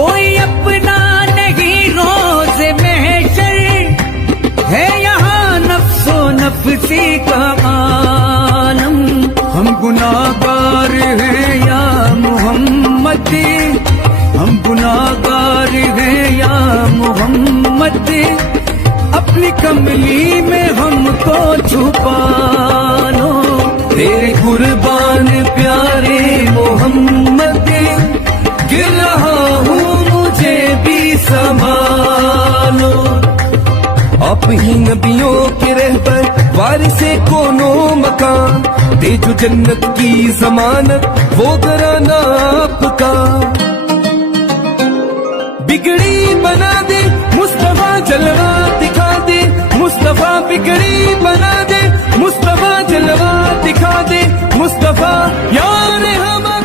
کوئی اپنا نہیں روز محشر ہے یہاں نفس و نفسی کا عالم. ہم گناہگار ہیں یا محمد، ہم گناہگار ہیں یا محمد، اپنی کملی میں ہم کو چھپا لو. تیرے قربان پیارے محمد، گر رہا ہوں مجھے بھی سنبھالو. آپ ہی نبیوں کے رہبر وارث کونو مکان، دے جو جنت کی ضمانت وہ گھرانہ آپ کا. بگڑی بنا دے مصطفیٰ جلوہ دکھا دے، مصطفیٰ بگڑی بنا دے، مصطفیٰ جلوہ دکھا دے، مصطفیٰ یار ہمارا